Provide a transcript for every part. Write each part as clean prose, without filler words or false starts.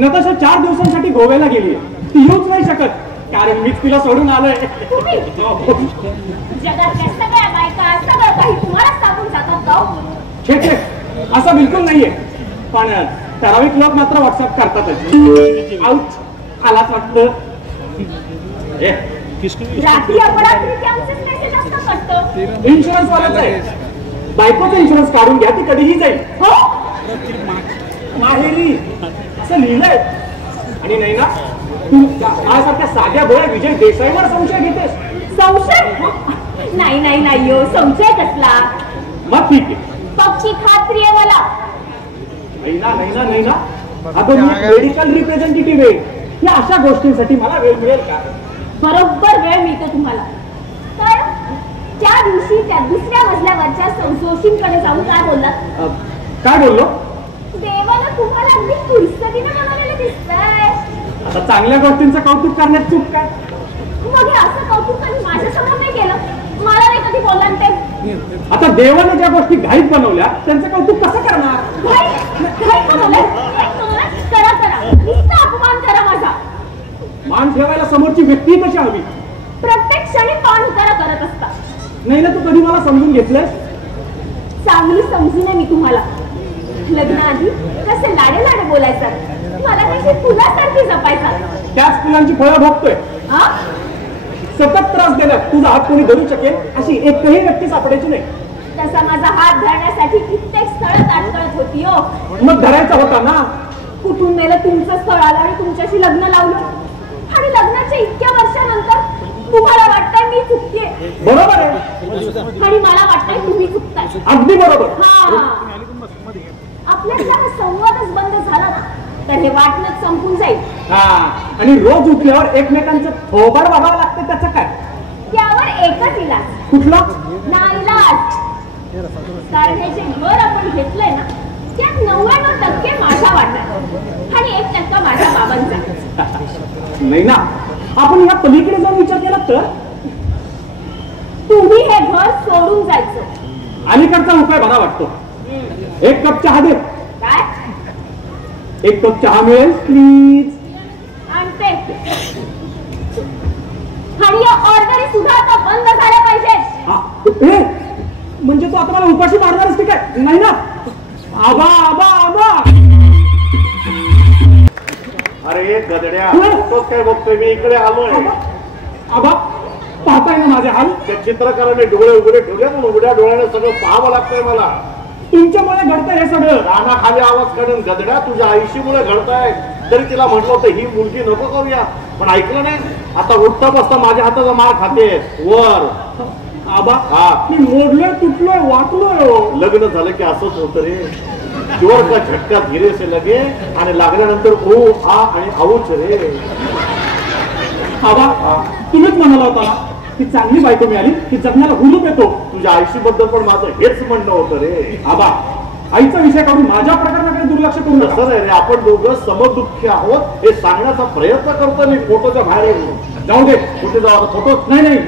नताशा 4 दिवसांसाठी गोव्याला गेली. ती येऊच नाही शकत कारण मीच तिला सोडून आलोय. जगातल्या सगळ्या बायका सगळं काही तुम्हालाच सांगून जातात का? छे छे, असं बिलकुल नाहीये. पण ठराविक लोक मात्र व्हॉट्सअप करतातच. आउच, आलाच वाटतं. इन्शुरन्स वालाच आहे. बायकोचा इन्शुरन्स काढून घ्या, ती कधीही जाईल. माहेरी असं लिहिलंय. आणि नाही ना, तू यासारख्या साध्या भोळ्या विजय देसाईवर संशय घेतेस. संशय? नाही नाही नाही हो, संशय कसला? मग ठीक आहे, पक्की खात्री आहे मला. नाही ना अगं मी मेडिकल रिप्रेझेंटेटिव्ह आहे. या अशा गोष्टींसाठी मला वेळ मिळेल का? बरोबर वेळ मिळतो तुम्हाला. तर त्या दिवशी त्या दुसऱ्या मजल्यावरच्या संशोषींकडे जाऊन काय बोललात? काय बोललो? देवाला तुम्हाला अगदी फुरसतीने बनवलेलं दिसतंय. आता चांगल्या गोष्टींचं कौतुक करण्यात चूक काय? मग हे असं कौतुक कधी माझ्या समोर नाही केलं. मला नाही कधी बोलला ते. आता देवाने ज्या गोष्टी घाईत बनवल्या त्यांचं कौतुक कसं करणार? घाईत बनवलंय? करा करा, नुसता अपमान करा माझा. मान ठेवायला समोरची व्यक्ती कशी हवी? प्रत्येक क्षणी पान उतारा करत असता. नाही ना, तू कधी मला समजून घेतलंस? चांगली समजून मी तुम्हाला. लग्नाआधी कसे लाडे लाडे बोलायचं, मला कशी फुलासारखी जपायचा. त्याच फुलांची फळं भोगतोय. सतत त्रास दिला. तुझा हात कोणी धरू शकेल अशी एकही व्यक्ती सापडायची नाही. तसा माझा हात धरण्यासाठी कित्येक स्थळ ताटकळत होती हो. मग धरायचा होता ना. कुठून मेलं तुमचं स्थळ आलं आणि तुमच्याशी लग्न लावलं. आणि लग्नाच्या इतक्या वर्षानंतर तुम्हाला वाटतंय मी चुकतेय. बरोबर आहे. आणि मला वाटतंय तुम्ही चुकताय. अगदी बरोबर. आपल्यातला हा संवादच बंद झाला ना तर हे वाटणंच संपून जाईल. आणि रोज उठल्यावर एकमेकांचं थोबाड बघावं लागतं. त्याचं काय? त्यावर एकच इलाज. कुठला? नाईलाज. कारण हे जे घर आपण घेतलंय ना त्यात 99% माझा वाटा आणि 1% माझ्या बाबांचा. नाही ना, आपण या पलीकडे जाऊन विचार केला तर तुम्ही हे घर सोडून जायचं. अलीकडचा उपाय बरा वाटतो. 1 कप चहा दे. काय? 1 कप चहा मिळेल प्लीज? आणते. आणि या ऑर्डरी सुद्धा आता बंद झाल्या पाहिजेत. म्हणजे तू आता मला उपाशी मारणारच की काय? नाही ना. आबा आबा आबा. अरे गदड्या, तो काय बघतोय? मी इकडे आलोय. आबा पाहताय ना माझे हाल? त्या चित्रकाराने डोळे उघडे ठेवले ना, उघड्या डोळ्याने सगळं पाहावं लागतंय मला. तुमच्यामुळे घडतंय हे सगळं. कानाखाली आवाज काढून गदड्या तुझ्या आईशीमुळे घडताय. तरी तिला म्हटलं होतं ही मुलगी नको करूया, पण ऐकलं नाही. आता उठता बसता माझ्या हाताचा मार खाते वर. आबा मी मोडलोय, तुटलोय, वाकलोय. लग्न झालं की असंच होतं रे. जोर का झटका धीरे से लगे आणि लागल्यानंतर ओ आ आणि आऊच रे. आबा तुम्हीच म्हणाला होता ना की चांगली बायको मिळाली की जगण्याला हुलूप येतो. तुझ्या आईशी बद्दल पण माझं हेच म्हणणं होतं रे. आबा आईचा विषय काढून माझ्या प्रकरणाकडे दुर्लक्ष करू नका. असं नाही रे, आपण दोघं समदुःखी आहोत हे सांगण्याचा प्रयत्न करतो. मी फोटोच्या बाहेर जाऊ दे. कुठे जाऊ? फोटो नाही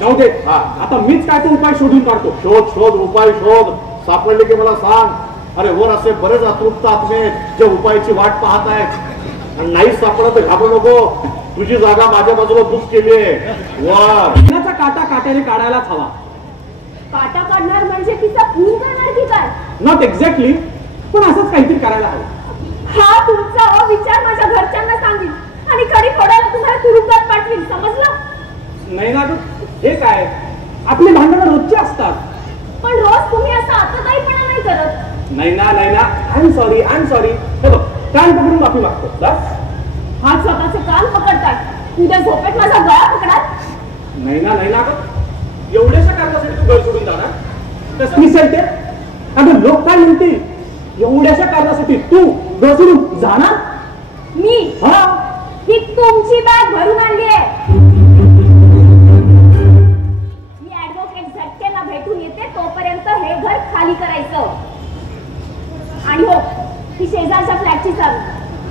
जाऊ दे. आता मीच काय तो उपाय शोधून काढतो. शोध उपाय शोध. सापडले की मला सांग. अरे वर असे बरेच अतृप्त आत्मे जे उपायाची वाट पाहत आहेत. आणि नाही सापडत तर घाबरू नको. तुझी जागा माझ्या बाजूला बुक केली आहे. वर काटा काट्याने काढायलाच हवा. काटा काढणार म्हणजे तिचा खून करणार की काय? नॉट एक्झॅक्टली, पण असंच काहीतरी करायला हवं. हा तुमचा विचार माझ्या घरच्यांना सांगेल आणि कडी फोडायला तुम्हाला तुरुंगात पाठवील. समजलं? नाही ना, हे काय आपली भांडणं रोजची असतात. पण रोज तुम्ही असं आतताईपणा नाही करत. नाही ना आय एम सॉरी. हे बघ, कान पकडून माफी मागतो बस. हात स्वतःचे कान पकडतात, उद्या झोपेत माझा गळा पकडात. नाही ना एवढ्याशा कारणासाठी तू घर सोडून जाणार? कसं मिसळते? अगं लोक काय म्हणतील? एवढ्याशा कारणासाठी तू घर सोडून जाणार? मी ही तुमची बॅग भरून आणली आहे. मी ऍडव्होकेट झटकेला भेटून येते तोपर्यंत हे घर खाली करायचं. आणि हो, ही शेजारच्या फ्लॅटची चावी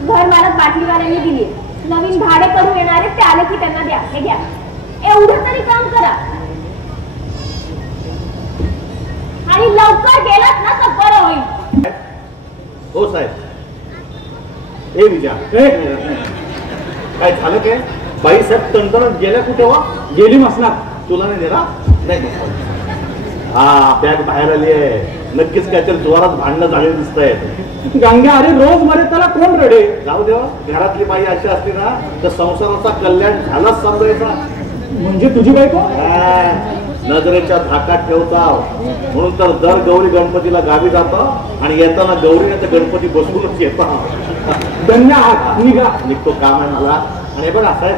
घर मालक बाटलीवाल्यांनी दिली. नवीन भाडे करून येणारे ते आले की त्यांना द्या. हे घ्या. एवढं तरी काम करा आणि लवकर गेलात ना तर बरं होईल. हो साहेब. ए विजया काय झालं काय? बाई साहेब तणतणत गेल्या कुठे वा? गेली मसनात. तुला नाही देणार? नाही. हा बॅग बाहेर आली आहे. नक्कीच काहीतरी जोरात भांडणं झालेली दिसत आहेत. गंग्या, अरे रोज मरे त्याला कोण रडे? जाऊ देवा, घरातली बाई अशी असते ना तर संसाराचा कल्याण झालाच समजायचा. म्हणजे तुझी बायको? नजरेच्या धाकात ठेवता म्हणून तर दर गौरी गणपतीला गावी जातो आणि येताना गौरी तर गणपती बसवूनच येतात. गंग्या, निघा. निघतो काम आहे मला. आणि बघ साहेब,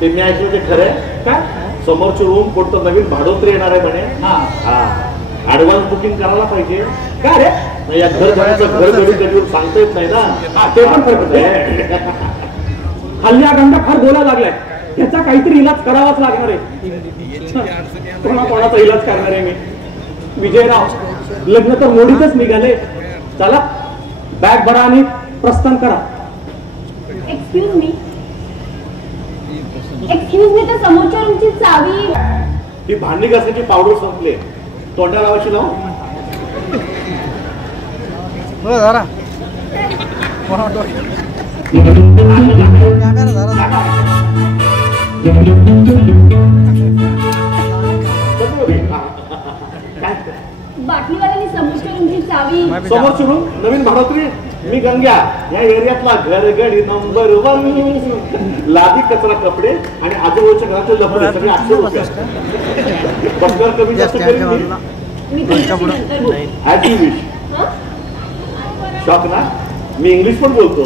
ते मी ऐकलं ते खरंय काय? समोरची रूम कोणतं नवीन भाडोत्री येणार आहे म्हणे. ऍडव्हान्स बुकिंग करायला पाहिजे. काय रे? या घर जाण्याचं घर घरी कधी सांगता येत नाही ना. ते पण फरक आहे. हल्ली हा गंगा फार बोलायला लागलाय. त्याचा काहीतरी इलाज करावाच लागणार आहे. कोणाचा इलाज करणार आहे मी? विजयराव, लग्न तर मोडीतच निघाले. चला बॅग भरा आणि प्रस्थान करा. एक्सक्यूज मी, तर समोरच्या रूमची चावी. ती भांडी घासायची पावडर संपले. तोंडा लावायची लावून बाटलीवाल्याने समोरच्या रूमची चावी. समोरची रूम नवीन भाडोत्री. मी गंग्या, या एरियातला घरगडी नंबर 1. लादी कचरा कपडे आणि आजूबाजूच्या घरातले लफडे सगळे 800 रुपये. पगार कमी जास्त करेन मी तुमच्याशी नंतर बोलते. As you wish. शॉक ना? मी इंग्लिश पण बोलतो.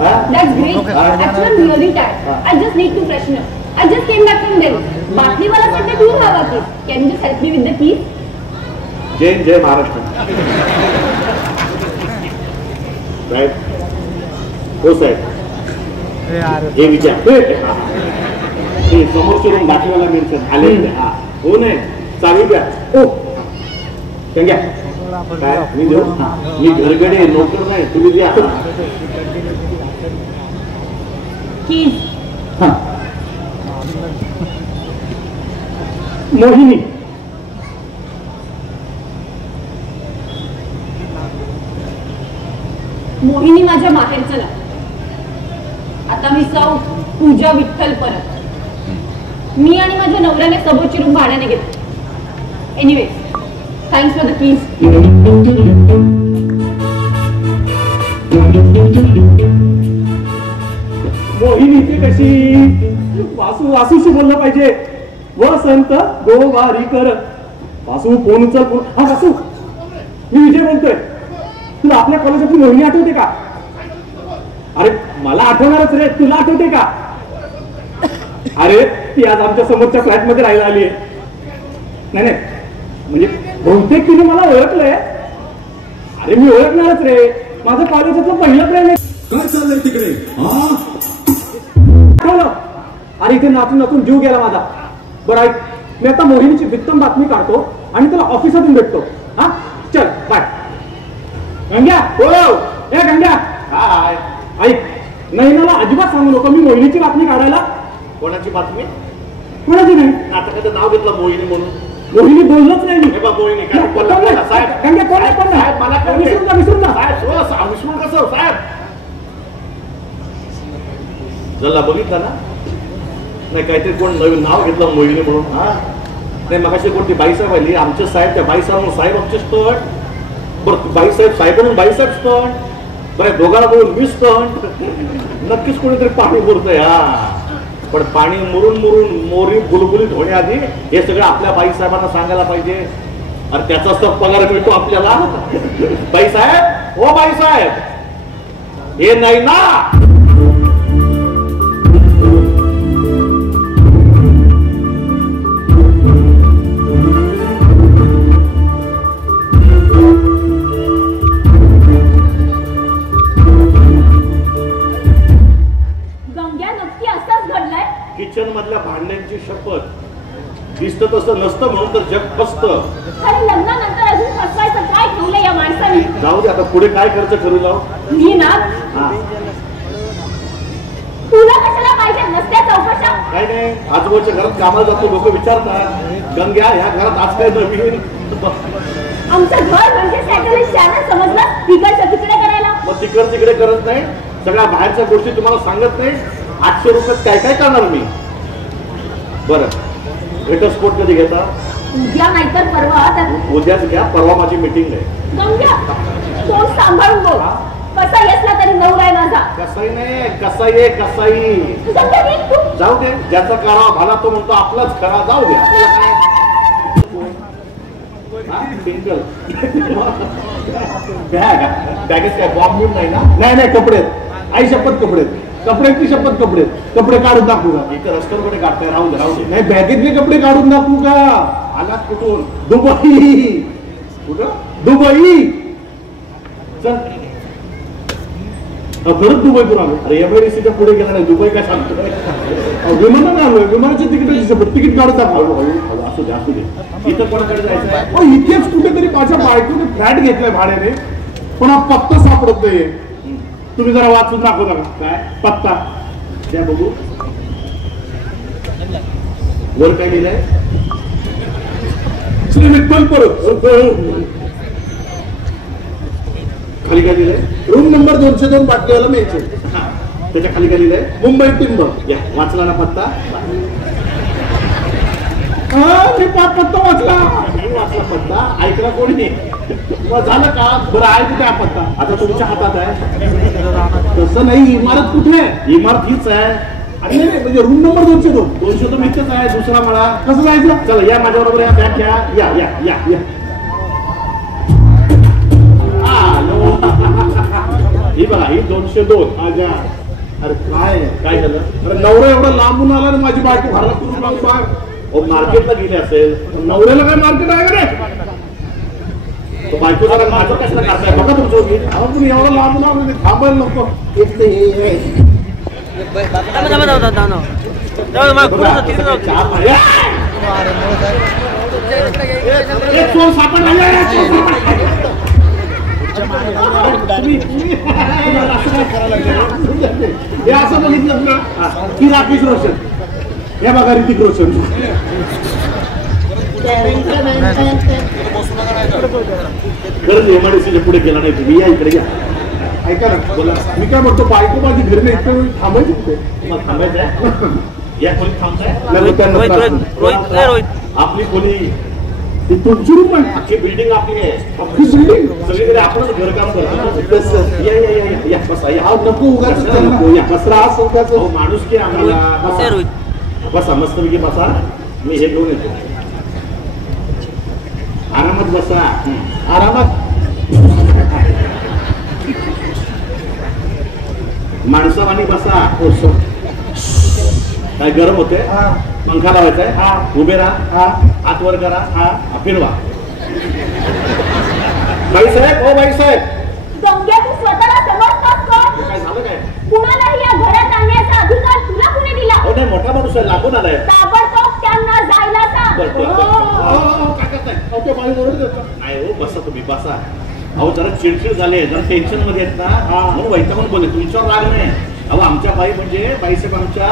That's great. Actually, I'm really tired. I just need to freshen up. I just came back from Delhi. Batliwala सध्या दूर हवा की. Can you just help me with the keys? जय Maharashtra. Right. हो साहेब, हे विचार हे समोरचे रूम बाटलीवाला मेन्शन आले. हो नाही, चावी द्या. ओ गंग्या, काय मी देऊ? मी घरगडे नोकर नाही, तुम्ही द्या. Keys. मोहिनी, मोहिनी माझ्या माहेरचं नाव. आता मी सौ पूजा विठ्ठल परत. मी आणि माझ्या नवऱ्याने समोरची रूम भाड्याने घेतली. Anyway, thanks for the keys. मोहिनीची कशी? वासूशी बोललं पाहिजे. वसंत गोवारी कर. वासू फोन उचल. हा वासू, मी विजय बोलतोय. तुला आपल्या कॉलेजातली मोहिनी आठवते का? अरे मला आठवणारच रे, तुला आठवते का? अरे ती आज आमच्या समोरच्या फ्लॅट मध्ये राहायला आली आहे. नाही म्हणजे बहुतेक तिने मला ओळखलंय. अरे मी ओळखणारच रे, माझं कॉलेजातलं पहिलं प्रेम आहे. काय चाललंय तिकडे? अरे इथे नाचून नाचून जीव गेला माझा. बरं ऐक, मी आता मोहिनीची वित्तम बातमी काढतो आणि तुला ऑफिसातून भेटतो. हा चल बाय. गंग्या, ए गंग्या, हाय. ऐक, नैनाला अजिबात सांगू नको मी मोहिनीची बातमी काढायला. कोणाची बातमी? कोणाची नाही. नाटकाचं नाव घेतलं मोहिनी म्हणून. मोहिनी बोललोच नाही मी. हे बा मोहिनी काय कोण बोलला? नाही. साहेब, गंग्या, कोण नाही, कोण नाही. साहेब, मला कळतंय. विसरून जा. साहेब, विसरून कसं साहेब? जल्ला बघितला ना? नाही काहीतरी कोण नवीन नाव घेतलं मोहिनी म्हणून. हा नाही, मगाशी कोणती बाईसाहेब आली. आमचे साहेब, त्या बाईसाहेब साहेब आमचे स्टंट. बरं बाईसाहेब साहेब म्हणून बाईसाहेब स्टंट. बरं दोघांना बोलून 20 स्टंट. नक्कीच कोणीतरी पाणी बोलतंय. हा पण पाणी मुरून मुरून मोरी बुलबुलीत होण्याआधी हे सगळं आपल्या बाईसाहेबांना सांगायला पाहिजे. अरे त्याचाच तर पगार मिळतो आपल्याला. बाईसाहेब, ओ बाईसाहेब, हे नाही ना. किचन मधल्या भांड्यांची शपथ. दिसत तसं नसतं म्हणून तर जग फसतं. लग्नानंतर अजून फसवायचं काय ठेवलं या माणसाने? जाऊ दे आता, पुढे काय खर्च करू जाऊ. मी ना तुला कशाला पाहिजे नसत्या चौकशा? काय नाही, आजूबाजूच्या घरात कामाला जातो, लोक विचारतात गंग्या ह्या घरात आज काय नवीन. आमचं घर म्हणजे सॅटेलाइट चॅनल समजलं. तिकडचं तिकडे करायला. मग तिकडे करत नाही. सगळ्या बाहेरच्या गोष्टी तुम्हाला सांगत नाही. 800 रुपयात काय काय करणार मी? बरं घटस्फोट कधी घेता? उद्या नाहीतर परवा. उद्याच घ्या, परवा माझी मीटिंग आहे. गंग्या तोंड सांभाळून बोल. कसाही असला तरी नवरा आहे माझा. कसाई नाही, कसाई आहे, कसाई. गंग्या निघ तू. जाऊ दे, ज्याचा करावा भला तो म्हणतो आपलाच खरा. जाऊ दे. बॅगेत काय बॉम्ब घेऊन नाही ना? नाही नाही, कपडे आई शपथ, कपडे कपड्याची शपथ, कपडे काढून दाखवू का? इथं रस्त्यावर काढताय. राहू दे, राहू दे. नाही, बॅगेतले कपडे काढून दाखवू का? आलात कुठून? दुबई. कुठं? दुबई. चल खरंच दुबई करून आलो. अरे MIDCच्या पुढे गेला नाही, दुबई काय सांगतो? विमानानं आलोय. विमानाच्या तिकीटाची शपथ, तिकीट काढून दाखवू. असू दे, असू दे. इथं कोणाकडे जायचं आहे? इथेच कुठेतरी माझ्या बायकोने फ्लॅट घेतलाय भाड्याने, पण हा पत्ता सापडत नाहीये. तुम्ही जरा वाचून दाखवता का? काय पत्ता द्या बघू. वर काय लिहिलंय? श्री विठ्ठल परत. खाली काय लिहिलंय? Room number 202 Batliwala mention. त्याच्या खाली काय लिहिलंय? मुंबई टिंब. या वाचला ना पत्ता? मी पत्ता वाचला. वाचला पत्ता. ऐकला कोणी? मग झालं का? बरं आहे कुठे हा पत्ता? आता तुमच्या हातात आहे. तसं नाही, इमारत कुठे आहे? इमारत हीच आहे. अरे नाही, म्हणजे रूम नंबर 202. 202 इथंच आहे. दुसरा मला कसं जायचं? चला या माझ्या बरोबर. या बॅग घ्या. या या या या. ही बघा, ही 202. अरे काय झालं? अरे नवरा एवढा लांबून आला ना, माझी बायको घरात करून लागतो. मार्केटला गेले असेल. नवऱ्याला काय मार्केट आहे का रे? तो बायको जरा माझं कशाला काढताय? बघा तुमचं. आपण एवढं लांबून आलो, थांबायला नको. एक तर हे चोर सापडला. हे असं बघितलं ना की राकेश रोशन, हे बघा ऋतिक रोशन. खरंच MIDCच्या पुढे गेला नाही तुम्ही. या इकडे या. ऐका ना, बोला. मी काय म्हणतो, बायको माझी घरी नाही, इतकं वेळ थांबायची कुठे? तुम्हाला थांबायचंय? या खोलीत थांबताय. आपली खोली, तुमची रूम आहे? अख्खी बिल्डिंग आपली आहे. अख्खी बिल्डिंग? सगळीकडे आपणच घरकाम करतो. या या या या बसा. या नको उगाच या बसरा. माणूस की आम्हाला बसा. मस्तपैकी बसा. मी हे घेऊन येतो. आरामात बसा. आरामात. माणसावानी बसा. काय गरम होते? पंखा लावायचा आहे. उभे राहा. हात वर करा. फिरवा. बाईसाहेब, ओ बाईसाहेब. गंग्या तू स्वतःला समजतोस का? काय झालं? काय कुणालाही या घरात आणण्याचा अधिकार तुला कुणी दिला? नाही, मोठा माणूस आहे, लागून आलाय. ताबडतोब त्यांना जायला सांग. नाही हो, बसा तुम्ही, बसा. अहो जरा चिडचिड झाले, जरा टेन्शन मध्ये आहेत ना, म्हणून वैतागून बोलले. तुमच्यावर राग नाही. अहो आमच्या बाई म्हणजे बाईसाहेब आमच्या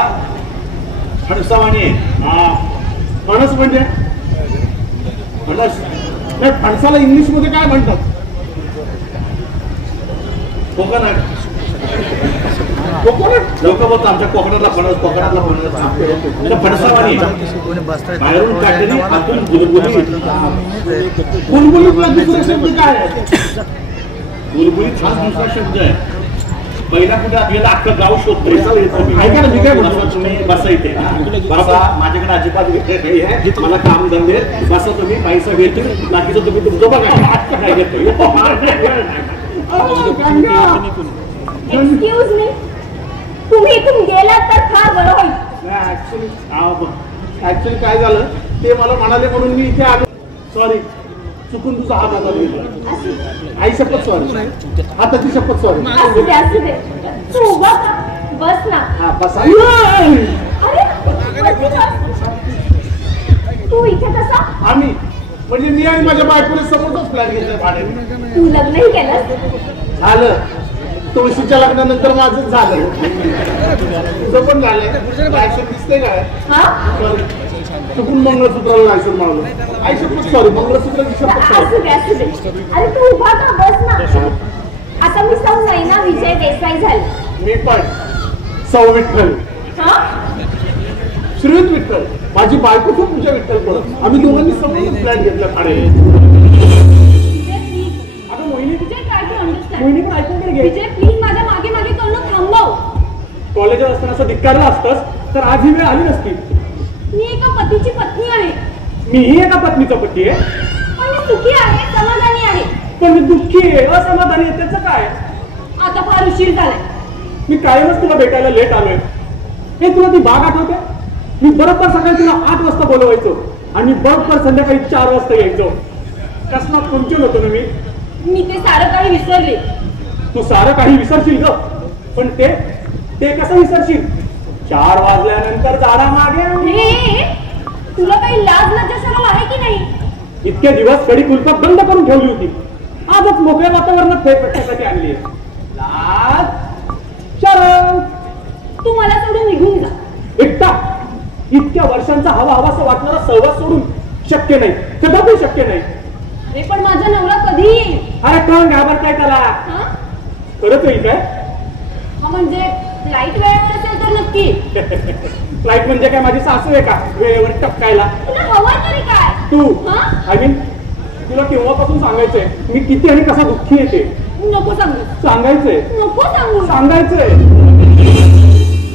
फणसावाणी आहे. फणस म्हणजे? फणस नाही, फणसाला इंग्लिश मध्ये काय म्हणतात? कोकोनट. कोकोनट? लोक बोलतात आमच्या कोकणातला फणस, कोकणातला फणस. फणसावाणी बाहेरून काटेरी, आतून बुलबुली. बुलबुलीतला दुसरा शब्द काय आहे? बुलबुली छान दुसरा शब्द आहे. पहिला कुठे आपल्याला अख्खं गाव शोधतो. ऐका ना, मी काय म्हणतो, तुम्ही बसा इथे. बसा. माझ्याकडे अजिबात विषय नाही आहे. मला काम धंदे. बसा तुम्ही. पैसा घेतो. बाकीचं तुम्ही तुमचं बघा. काय घेतो? एक्सक्यूज मी, तुम्ही इथून गेलात तर फार बरं होईल. ऍक्च्युली काय झालं ते मला म्हणाले म्हणून मी इथे आलो. सॉरी, चुकून तुझा हात हातात घेतला. आई शपथ सॉरी. हाताची शपथ सॉरी. असू दे, असू दे. तू उभा का? बस ना. हा बसा. अरे तू इथे कसा? आम्ही म्हणजे मी आणि माझ्या बायकोने समोरचाच प्लॅन घेतलाय भाड्याने. तू लग्नही केलं? झालं. तुळशीच्या लग्नानंतर माझंच झालं. तुझं पण झालंय. लायसन दिसतंय काय? चुकून मंगळसूत्राला लायसन मावलं. आई शपथ सॉरी. मंगळसूत्राची शपथ सॉरी. असू दे, असू दे. अरे तू उभा का? बस ना. आता मी 6 महिना विजय देसाई झाले. मी पण सौ विठ्ठल श्रीयुत विठ्ठल माझी बायको खूप तुझ्या विठ्ठल पडत आम्ही दोघांनी समोर फ्लॅट घेतला ठाणे. अगं मोहिनी मोहिनी पण ऐकून तरी घे. प्लीज माझ्या मागे मागे करणं थांबव. कॉलेजात असताना असं धिक्कारलं असतंस तर आज ही वेळ आली नसती. मी एका पतीची पत्नी आहे. मीही एका पत्नीचा पती आहे. पण मी सुखी आहे, समाधानी आहे. पण मी दुःखी आहे, असमाधानी आहे, त्याचं काय? आता फार उशीर झालाय. मी कायमच तुला भेटायला लेट आलोय. हे तुला ती बाग आठवते? मी बरोबर सकाळी तुला 8 वाजता बोलवायचो आणि बरोबर संध्याकाळी 4 वाजता यायचो. कसला पंचून होतो ना मी ते सारं काही विसरले. तू सारं काही विसरशील ग, पण ते कसं विसरशील? 4 वाजल्यानंतर जारा मागे. तुला काही लाज लज्जा शरम आहे की नाही? इतके दिवस कडी कुलपात बंद करून ठेवली होती, आजच मोकळ्या वातावरणात फेक पेटण्यासाठी आणली. लाज शरम. तू मला सोडून निघून जा. एकटा इतक्या वर्षांचा हवा हवासा वाटणारा सहवास सोडून शक्य नाही, कदापि शक्य नाही. अरे पण माझा नवरा कधी येईल? अरे कोण घाबरताय त्याला? खरंच येईल काय? हा म्हणजे फ्लाईट वेळेवर असेल तर नक्की. फ्लाईट म्हणजे काय माझी सासू आहे का वेळेवर टपकायला? तुला हवं तरी काय? तू आय मीन तुला केव्हापासून सांगायचंय मी किती आणि कसा दुःखी येते? नको सांगू. सांगायचंय. नको सांगू. सांगायचंय.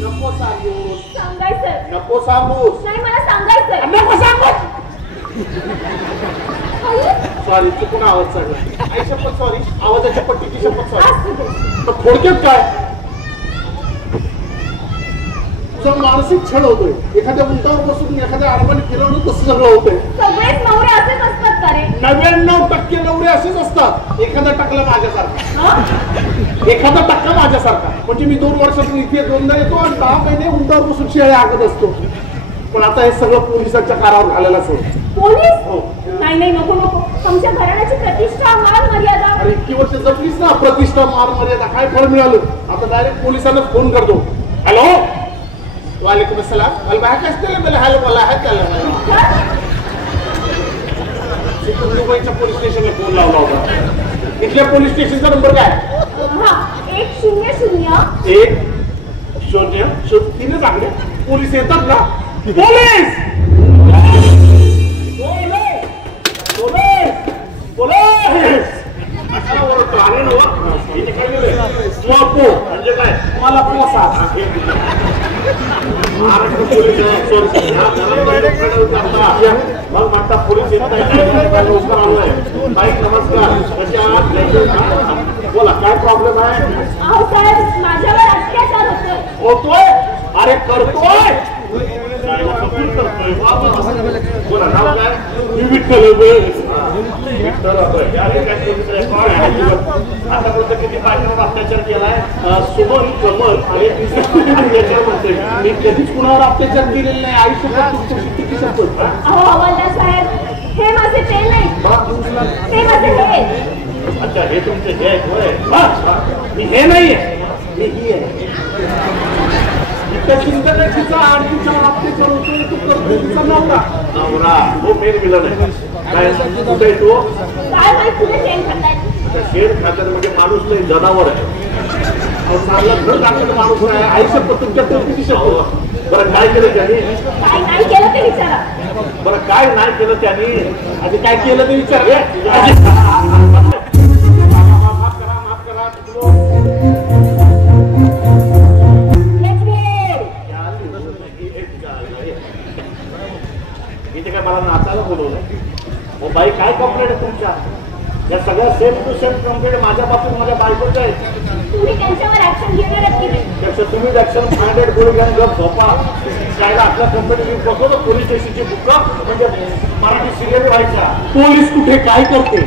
नको सांगू. सांगायचंय. नको सांगू. नाही मला सांगायचंय. नको सांगू. सॉरी चुकून आवाज चढला. आई शपथ सॉरी. आवाजाच्या पट्टीची शपथ सॉरी. थोडक्यात काय तुझा मानसिक छळ होतोय. एखाद्या उंटावर बसून एखाद्या आडवाने फिरवणं तसं सगळं होतंय. सगळेच नवरे असेच असतात का रे? 99% नवरे असेच असतात. एखादा टकला माझ्यासारखा. एखादा टक्का माझ्यासारखा. म्हणजे मी 2 वर्षातून इथे 2दा येतो आणि 10 महिने उंटावर बसून शेळ्या आगत असतो. पण आता हे सगळं पोलिसांच्या कारावर घालायला सोड. पोलीस? हो. नाही नको नको. आमच्या घराण्याची प्रतिष्ठा मान मर्यादा. अरे इतकी वर्ष जपलीस ना प्रतिष्ठा मान मर्यादा. काय फळ मिळालं? आता डायरेक्ट पोलिसांना फोन करतो. हॅलो वालेकुम अस्सलाम. हॅलो मला आहे त्याला मुंबईच्या पोलीस स्टेशनला फोन लावला होता. इथल्या पोलीस स्टेशनचा नंबर काय? 100. तिने सांगले पोलीस येतात ना. पोलीस म्हणजे काय मला पोसा महाराष्ट्र पोलीस मग म्हणता पोलीस येत नाही. नमस्कार कसे आहात? बोला काय प्रॉब्लेम आहे? माझ्यावर अत्याचार होतोय. अरे करतोय. बोला नाव काय? मी विठ्ठल. आतापर्यंत किती बायकांवर अत्याचार केलाय? सुमन कमल आणि याच्यावर म्हणते मी कधीच कुणावर अत्याचार केलेला नाही. आयुष्यात किती शपथ. हवालदार साहेब हे माझे ते नाही. ते माझे हे. अच्छा हे तुमचे हे आहेत होय. मी हे नाहीये मी ही आहे. इतक्या चिंतनेचा आणि तुझ्यावर अत्याचार होतोय. तू करतो तुझा नवरा. नवरा हो मेन विलन आहे. काय कुठे येतो? काय माहित कुठे शेण खाताय? शेण खात्यात म्हणजे माणूस नाही जनावर आहे. चांगला घर टाकलेला माणूस नाही. आई शपथ तुमच्या किती शपथ. बरं काय केलं त्यांनी? काय नाही केलं ते विचारा. बरं काय नाही केलं त्यांनी आणि काय केलं ते विचार. इथे काय मला नाचायला बोलवलं? बाई काय कंप्लेंट आहे तुमच्या? या सगळ्या सेम टू सेम कंप्लेंट माझ्या बाबतीत माझ्या बायकोच्या आहेत. तुम्ही त्यांच्यावर ऍक्शन घेणार की नाही? त्यापेक्षा तुम्ही ऍक्शन 100 गोळी घ्या गप झोपा. काय आपल्या कंपनी बसवतो पोलीस स्टेशनची बुक म्हणजे मराठी सिरियल व्हायच्या. पोलीस कुठे काय करते?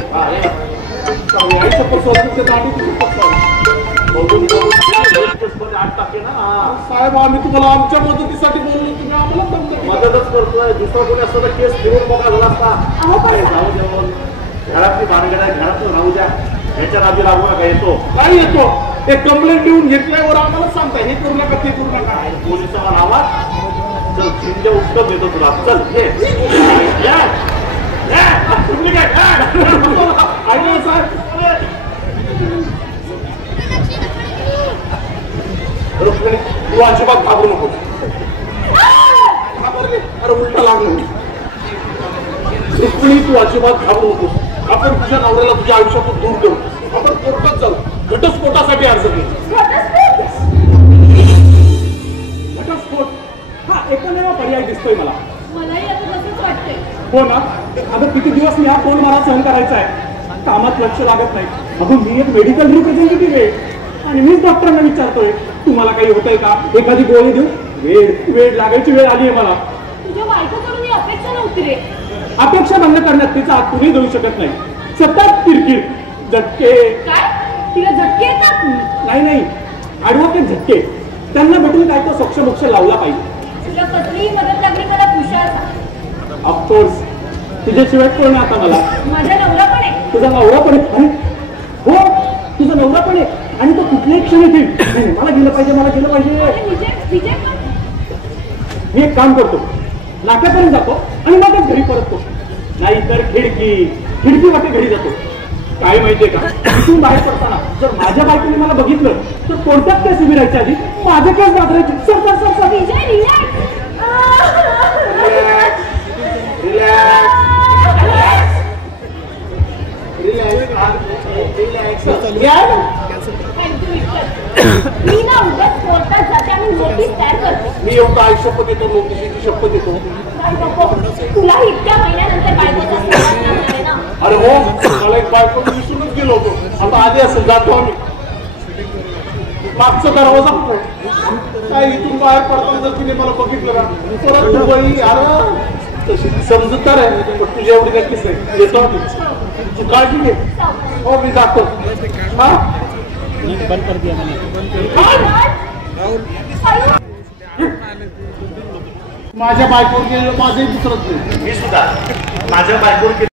साहेब आम्ही तुम्हाला आमच्या मदतीसाठी बोललो. तुम्ही आम्हाला मदतच करतोय. दुसरा कोणी असतं तर केस फिरून बघा झाला असता. जाऊ द्या घरातली भानगड आहे. घरातून राहू द्या. ह्याच्या नादी लागू नका. येतो काय येतो? एक कंप्लेंट देऊन घेतल्यावर आम्हाला सांगताय हे करू नका ते करू नका. पोलिसांना आवाज चल चिंध्या उत्तम देतो तुला. चल तुम्ही काय साहेब रुक्मिणी तू अजिबात घाबरू नको. घाबरली अरे उलटा लागलो. रुक्मिणी तू अजिबात घाबरू नको. आपण तुझ्या नवऱ्याला तुझ्या आयुष्यातून दूर करू. आपण कोर्टात जाऊ. घटस्फोटासाठी अर्ज केला. घटस्फोट हा एकमेव पर्याय दिसतोय मला. मलाही आता तसंच वाटतंय. हो ना. अगं किती दिवस मी हा फोन मला सहन करायचा आहे. कामात लक्ष लागत नाही. अगं मी एक मेडिकल रिप्रेझेंटेटिव्ह आहे आणि मीच डॉक्टरांना विचारतोय तुम्हाला काही होतंय का, एखादी गोळी देऊ. वेळ लागायची वेळ आली आहे मला. तुझ्या बायकोकडून ही अपेक्षा नव्हती रे. अपेक्षा भंग करण्यात तिचा हात कुणी देऊ शकत नाही. सतत किरकिर झटके. काय तिला झटके येतात? नाही ॲडव्होकेट झटके. त्यांना भेटून काय तो सोक्ष लावला पाहिजे. तुला कसलीही मदत लागली मला खुशाल सांग. ऑफकोर्स तुझ्याशिवाय कोण आहे आता मला. माझा नवरा पण आहे. तुझा नवरा पण आहे. हो तुझा नवरा पण आहे आणि तो कुठल्याही क्षणी येईल. मला गेलं पाहिजे. आणि विजय पण. मी एक काम करतो नाक्यापर्यंत जातो आणि मगच घरी परततो. नाहीतर खिडकी वाटे घरी जातो. काय माहितीये का तू बाहेर पडताना जर माझ्या बायकोने मला बघितलं तर कोणत्याच केस उभी राहायच्या आधी माझे केस बाजरायचे. सर विजय रिलॅक्स. मी ना उगाच कोर्टात जाते आणि नोटीस तयार करते. मी एवढं आयुष्यपत येतो. नोटीसीची शपथ येतो. तुला इतक्या महिन्यानंतर बायकोचा स्वीकार आहे ना. अरे हो मला एक बायको विसरूनच गेलो होतो. आता आधी असेल जातो आम्ही. मागचा दरवाजा काय इथून बाहेर पडताना जर तिने मला बघितलं ना परत तू बाई अरे तशी समजूतदार आहे पण तुझ्या एवढी नक्कीच नाही. येतो तू काळजी घे. हो मी जातो. हा बंद कर दिया मैंने. माझ्या बायकोवर गेलेलं माझंही दुसरंच नाही. मी सुद्धा माझ्या बायकोवर